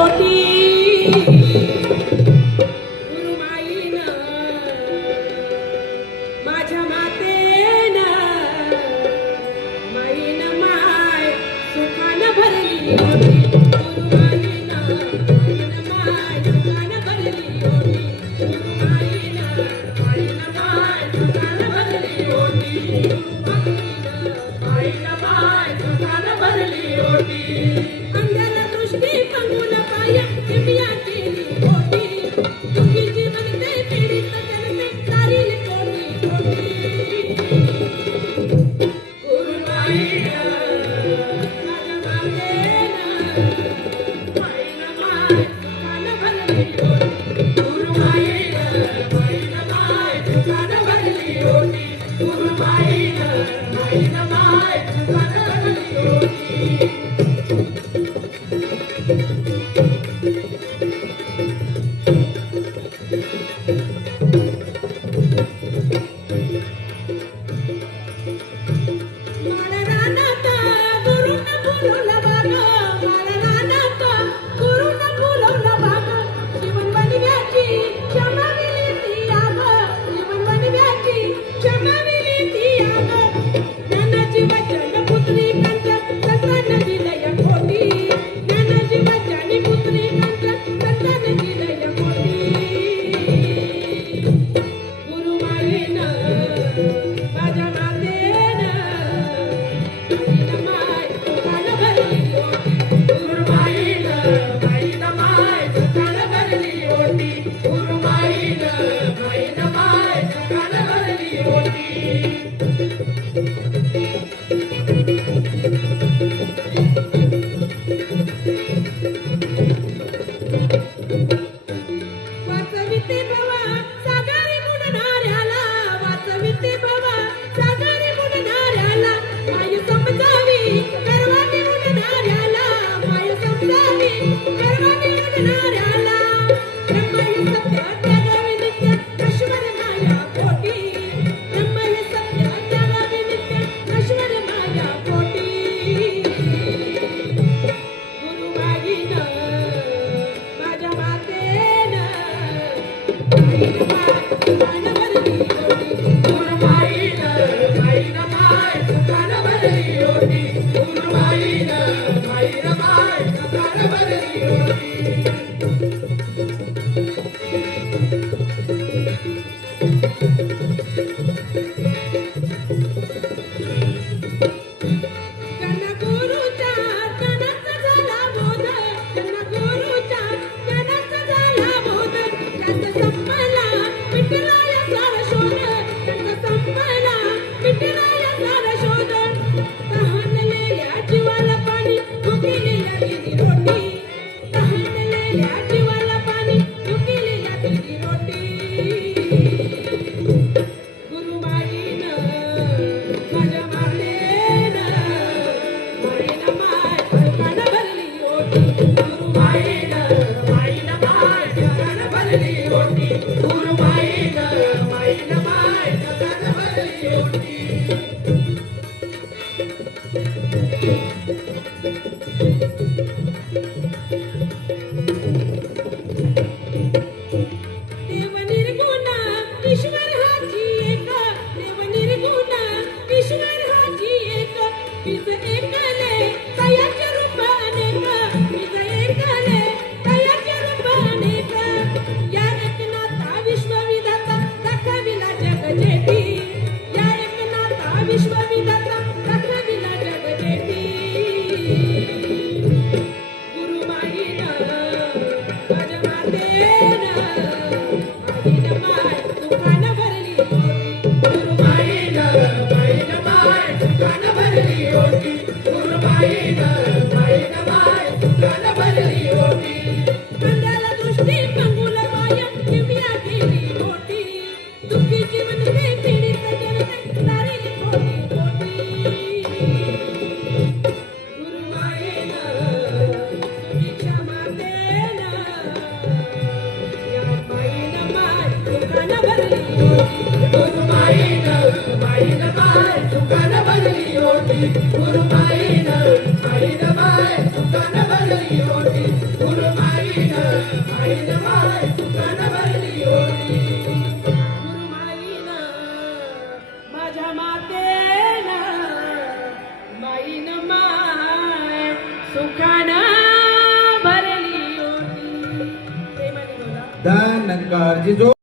ओटी गुरुमाईनं माझ्या मातेनं माईनं माय सुखानं भरली ओटी गुरुमाईनं माय सुखानं भरली ओटी गुरुमाईनं माय सुखानं भरली ओटी माईनं माय सुखानं भरली ओटी अंगाला दृष्टी पंगून पाया किमिया केली ओटी दुःखी जीवन ते पीडित जनते तारील कोटी कोटी गुरुमाईनं माझ्या मातेनं माईनं माय सुखानं भरली ओटी गुरुमाईनं माईनं माय सुखानं भरली ओटी गुरुमाईनं माईनं माय सुखानं भरली ओटी गुरुमाईनं आईनं माय सुखानं भरली होती गुरुमाई सुखानं भरली ओटी. प्रेमाने बोला. धन काळजी जो